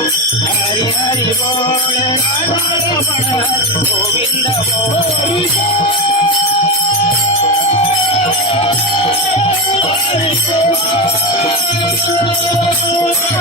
hari hari bole hari hari govinda hari hari